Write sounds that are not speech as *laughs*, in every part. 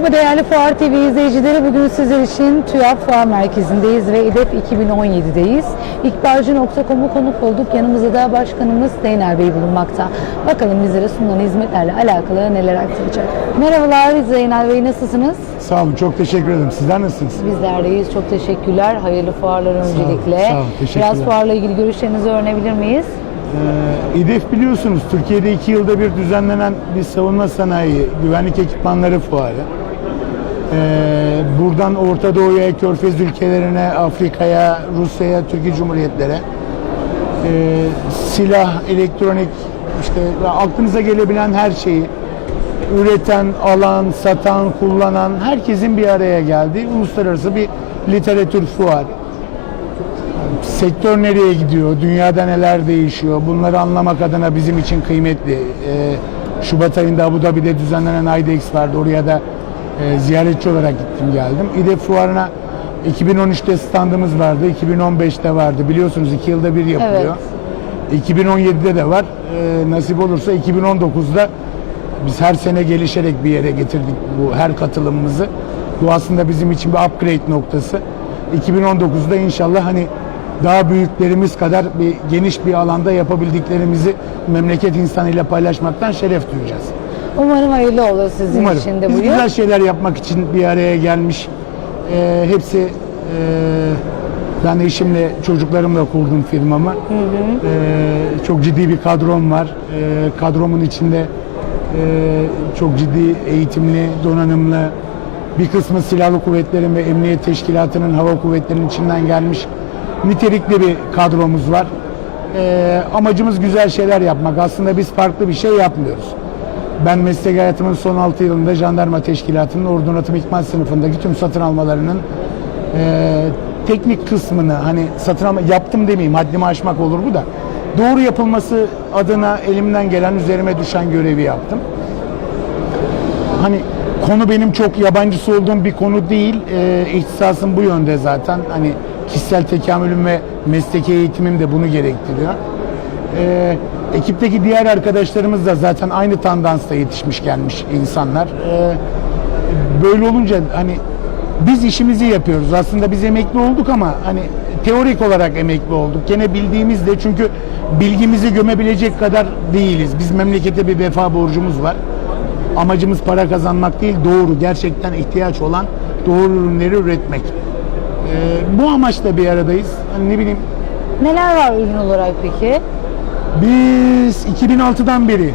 Merhaba değerli Fuar TV izleyicileri. Bugün sizler için TÜYAP Fuar Merkezi'ndeyiz ve İDEF 2017'deyiz. İkbalci.com'u konuk olduk. Yanımızda da başkanımız Zeynel Bey bulunmakta. Bakalım bizlere sunulan hizmetlerle alakalı neler aktaracak. Merhabalar Zeynel Bey nasılsınız? Sağ olun, çok teşekkür ederim. Sizler nasılsınız? Bizler deyiz. Çok teşekkürler. Hayırlı fuarlar olun, öncelikle. sağ olun, teşekkürler. Biraz fuarla ilgili görüşlerinizi öğrenebilir miyiz? Ee, İDEF biliyorsunuz, Türkiye'de iki yılda bir düzenlenen bir savunma sanayi, güvenlik ekipmanları fuarı. Ee, buradan Orta Doğu'ya, Körfez ülkelerine, Afrika'ya, Rusya'ya, Türkiye Cumhuriyetlere ee, silah, elektronik, işte aklınıza gelebilen her şeyi üreten, alan, satan, kullanan herkesin bir araya geldiği uluslararası bir literatür fuarı. Sektör nereye gidiyor, dünyada neler değişiyor bunları anlamak adına bizim için kıymetli. Ee, Şubat ayında Abu Dhabi'de düzenlenen IDEX vardı. Oraya da e, ziyaretçi olarak gittim geldim. İDEF fuarına 2013'te standımız vardı, 2015'te vardı. Biliyorsunuz iki yılda bir yapılıyor. 2017'de de var. Ee, nasip olursa 2019'da biz her sene gelişerek bir yere getirdik bu her katılımımızı. Bu aslında bizim için bir upgrade noktası. 2019'da inşallah hani daha büyüklerimiz kadar bir geniş bir alanda yapabildiklerimizi memleket insanıyla paylaşmaktan şeref duyacağız. Umarım hayırlı olur sizin Umarım. için de Biz bu yıl. güzel şeyler yapmak için bir araya gelmiş. Ee, hepsi e, ben eşimle çocuklarımla kurdum firmamı. Ee, çok ciddi bir kadrom var. Ee, kadromun içinde e, çok ciddi eğitimli, donanımlı bir kısmı silahlı kuvvetlerin ve emniyet teşkilatının hava kuvvetlerinin içinden gelmiş nitelikli bir kadromuz var. Ee, amacımız güzel şeyler yapmak. Aslında biz farklı bir şey yapmıyoruz. Ben meslek hayatımın son 6 yılında jandarma teşkilatının ordu donatım ikmal sınıfındaki tüm satın almalarının e, teknik kısmını hani satın alma yaptım demeyeyim haddimi aşmak olur bu da doğru yapılması adına elimden gelen üzerime düşen görevi yaptım. Hani konu benim çok yabancısı olduğum bir konu değil. E, ihtisasım bu yönde zaten. Hani kişisel tekamülüm ve mesleki eğitimim de bunu gerektiriyor. E, ekipteki diğer arkadaşlarımız da zaten aynı tandansta yetişmiş gelmiş insanlar. E, böyle olunca hani biz işimizi yapıyoruz. Aslında biz emekli olduk ama hani teorik olarak emekli olduk. Gene bildiğimizde çünkü bilgimizi gömebilecek kadar değiliz. Biz memlekete bir vefa borcumuz var. Amacımız para kazanmak değil, doğru, gerçekten ihtiyaç olan doğru ürünleri üretmek. Ee, bu amaçla bir aradayız. Hani ne bileyim, Neler var ürün olarak peki? Biz 2006'dan beri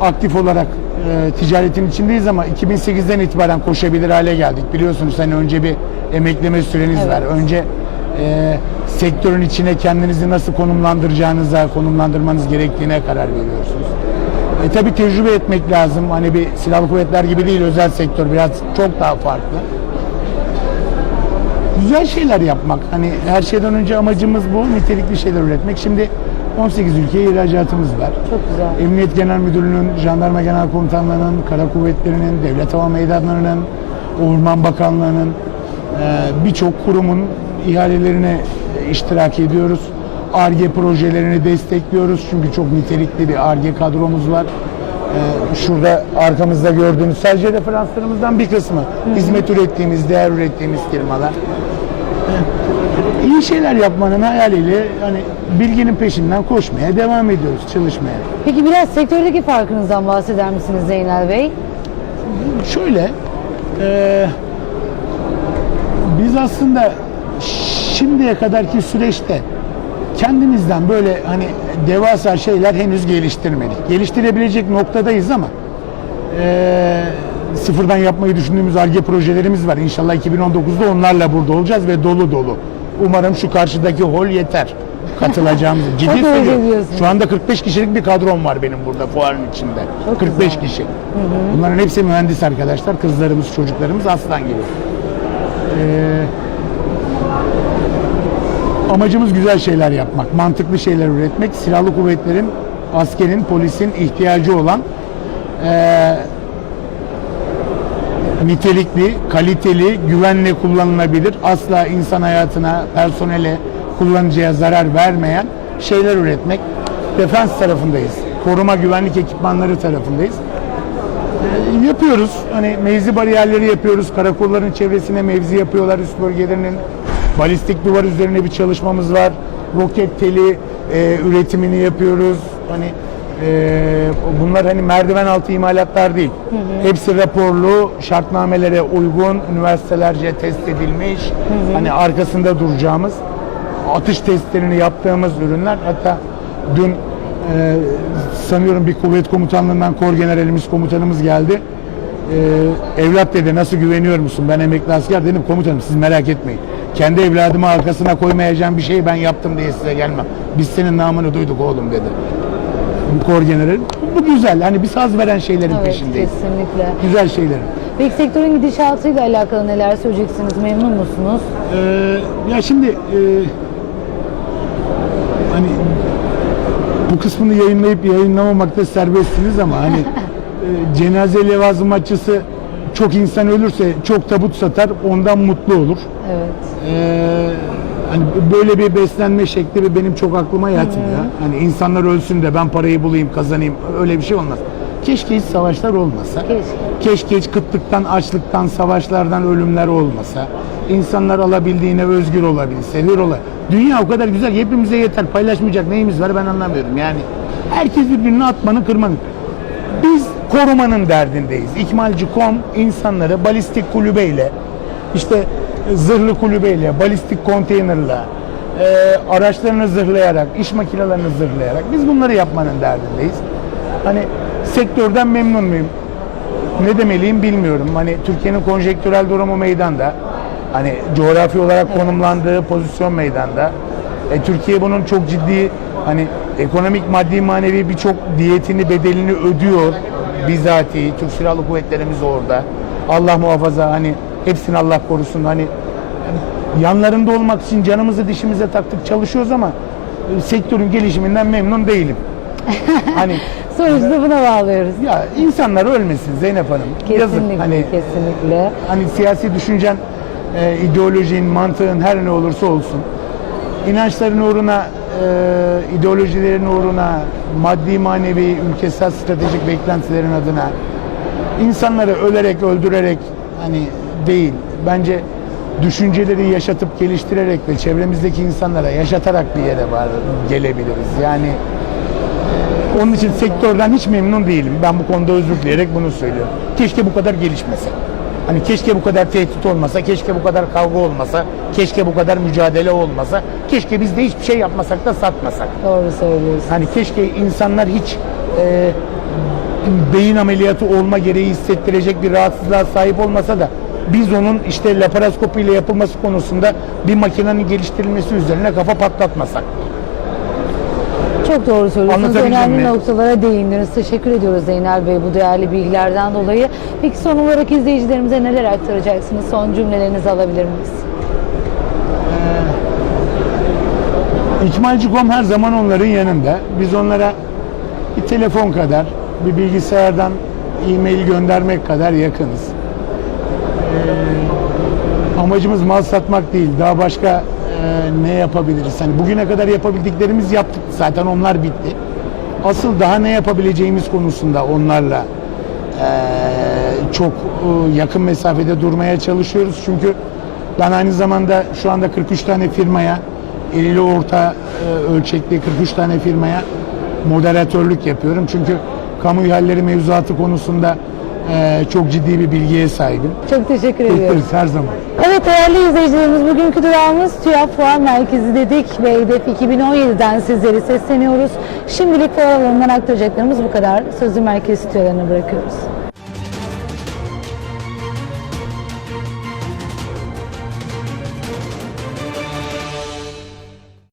aktif olarak e, ticaretin içindeyiz ama 2008'den itibaren koşabilir hale geldik. Biliyorsunuz hani önce bir emekleme süreniz Evet. var. Önce e, sektörün içine kendinizi nasıl konumlandıracağınıza, konumlandırmanız gerektiğine karar veriyorsunuz. E tabi tecrübe etmek lazım. Hani bir silahlı kuvvetler gibi değil özel sektör biraz çok daha farklı. Güzel şeyler yapmak. Hani her şeyden önce amacımız bu. Nitelikli şeyler üretmek. Şimdi 18 ülkeye ihracatımız var. Çok güzel. Emniyet Genel Müdürlüğü'nün, Jandarma Genel Komutanlığı'nın, Kara Kuvvetleri'nin, Devlet Hava Meydanları'nın, Orman Bakanlığı'nın e, birçok kurumun ihalelerine iştirak ediyoruz. ARGE projelerini destekliyoruz çünkü çok nitelikli bir ARGE kadromuz var. E, Şurada arkamızda gördüğünüz sadece referanslarımızdan bir kısmı. Hizmet ürettiğimiz, değer ürettiğimiz firmalar. İyi şeyler yapmanın hayaliyle hani bilginin peşinden koşmaya devam ediyoruz, çalışmaya. Peki biraz sektördeki farkınızdan bahseder misiniz Zeynel Bey? Şöyle, e, biz aslında şimdiye kadarki süreçte kendimizden böyle hani devasa şeyler henüz geliştirmedik. Geliştirebilecek noktadayız ama e, sıfırdan yapmayı düşündüğümüz ARGE projelerimiz var. İnşallah 2019'da onlarla burada olacağız ve dolu dolu. Umarım şu karşıdaki hol yeter katılacağımız. *laughs* Ciddi Çok söylüyorum. Şu anda 45 kişilik bir kadrom var benim burada fuarın içinde. Çok 45 güzel. kişi. Bunların hepsi mühendis arkadaşlar. Kızlarımız, çocuklarımız aslan gibi. Ee, amacımız güzel şeyler yapmak, mantıklı şeyler üretmek, silahlı kuvvetlerin, askerin, polisin ihtiyacı olan ee, nitelikli, kaliteli, güvenle kullanılabilir, asla insan hayatına, personele, kullanıcıya zarar vermeyen şeyler üretmek. Defans tarafındayız. Koruma güvenlik ekipmanları tarafındayız. Ee, yapıyoruz. Hani mevzi bariyerleri yapıyoruz. Karakolların çevresine mevzi yapıyorlar üst bölgelerinin. Balistik duvar üzerine bir çalışmamız var. Roket teli e, üretimini yapıyoruz. Hani e, bunlar hani merdiven altı imalatlar değil. Hepsi raporlu, şartnamelere uygun, üniversitelerce test edilmiş. Hani arkasında duracağımız atış testlerini yaptığımız ürünler. Hatta dün e, sanıyorum bir kuvvet komutanlığından kor generalimiz komutanımız geldi. E, evlat dedi nasıl güveniyor musun? Ben emekli asker dedim komutanım siz merak etmeyin. Kendi evladımı arkasına koymayacağım bir şeyi ben yaptım diye size gelmem. Biz senin namını duyduk oğlum dedi. Bu general. Bu güzel. Hani biz haz veren şeylerin Evet peşindeyiz. kesinlikle. Güzel şeylerin. Peki sektörün gidişatıyla alakalı neler söyleyeceksiniz? Memnun musunuz? Ee, ya şimdi e, hani bu kısmını yayınlayıp yayınlamamakta serbestsiniz ama hani *laughs* e, cenaze levazımatçısı çok insan ölürse çok tabut satar ondan mutlu olur. Evet. Ee, hani böyle bir beslenme şekli ve benim çok aklıma yatmıyor. Hani insanlar ölsün de ben parayı bulayım kazanayım öyle bir şey olmaz. Keşke hiç savaşlar olmasa. Keşke. Keşke hiç kıtlıktan, açlıktan, savaşlardan ölümler olmasa. İnsanlar alabildiğine özgür olabilse, hür ola. Dünya o kadar güzel, hepimize yeter. Paylaşmayacak neyimiz var ben anlamıyorum. Yani herkes birbirini atmanın, kırmanın. Biz korumanın derdindeyiz. İkmalci.com insanları balistik kulübeyle, işte zırhlı kulübeyle, balistik konteynerla, e, araçlarını zırhlayarak, iş makinelerini zırhlayarak biz bunları yapmanın derdindeyiz. Hani sektörden memnun muyum? Ne demeliyim bilmiyorum. Hani Türkiye'nin konjektürel durumu meydanda. Hani coğrafi olarak konumlandığı pozisyon meydanda. E, Türkiye bunun çok ciddi hani ekonomik, maddi, manevi birçok diyetini, bedelini ödüyor. Bizatihi Türk Silahlı Kuvvetlerimiz orada. Allah muhafaza hani hepsini Allah korusun. Hani yanlarında olmak için canımızı dişimize taktık çalışıyoruz ama e, sektörün gelişiminden memnun değilim. *laughs* hani Sonuçta buna bağlıyoruz. ya insanlar ölmesin Zeynep Hanım. Yazık. Kesinlikle, Hani kesinlikle. hani siyasi düşüncen, e, ideolojin, mantığın her ne olursa olsun. inançların uğruna, e, ideolojilerin uğruna, maddi manevi, ülkesel stratejik beklentilerin adına insanları ölerek, öldürerek hani değil. Bence düşünceleri yaşatıp geliştirerek ve çevremizdeki insanlara yaşatarak bir yere var gelebiliriz. Yani onun için sektörden hiç memnun değilim. Ben bu konuda özür dileyerek bunu söylüyorum. Keşke bu kadar gelişmese. Hani keşke bu kadar tehdit olmasa, keşke bu kadar kavga olmasa, keşke bu kadar mücadele olmasa, keşke biz de hiçbir şey yapmasak da satmasak. Doğru söylüyorsun. Hani keşke insanlar hiç e, beyin ameliyatı olma gereği hissettirecek bir rahatsızlığa sahip olmasa da biz onun işte laparoskopi ile yapılması konusunda bir makinenin geliştirilmesi üzerine kafa patlatmasak. Çok doğru söylüyorsunuz. Önemli mi? noktalara değindiniz. Teşekkür ediyoruz Zeynel Bey bu değerli bilgilerden dolayı. Peki son olarak izleyicilerimize neler aktaracaksınız? Son cümlelerinizi alabilir miyiz? İkmalci.com her zaman onların yanında. Biz onlara bir telefon kadar, bir bilgisayardan e-mail göndermek kadar yakınız. Amacımız mal satmak değil. Daha başka e, ne yapabiliriz? Hani bugüne kadar yapabildiklerimiz yaptık. Zaten onlar bitti. Asıl daha ne yapabileceğimiz konusunda onlarla e, çok e, yakın mesafede durmaya çalışıyoruz. Çünkü ben aynı zamanda şu anda 43 tane firmaya, irili orta e, ölçekli 43 tane firmaya moderatörlük yapıyorum. Çünkü kamu ihaleleri mevzuatı konusunda e, çok ciddi bir bilgiye sahibim. Çok teşekkür. Bekleriz *laughs* her zaman. Evet değerli izleyicilerimiz bugünkü durağımız TÜYAP Fuar Merkezi dedik ve HEDEF 2017'den sizleri sesleniyoruz. Şimdilik fuar alanından aktaracaklarımız bu kadar. Sözü merkez stüdyolarına bırakıyoruz.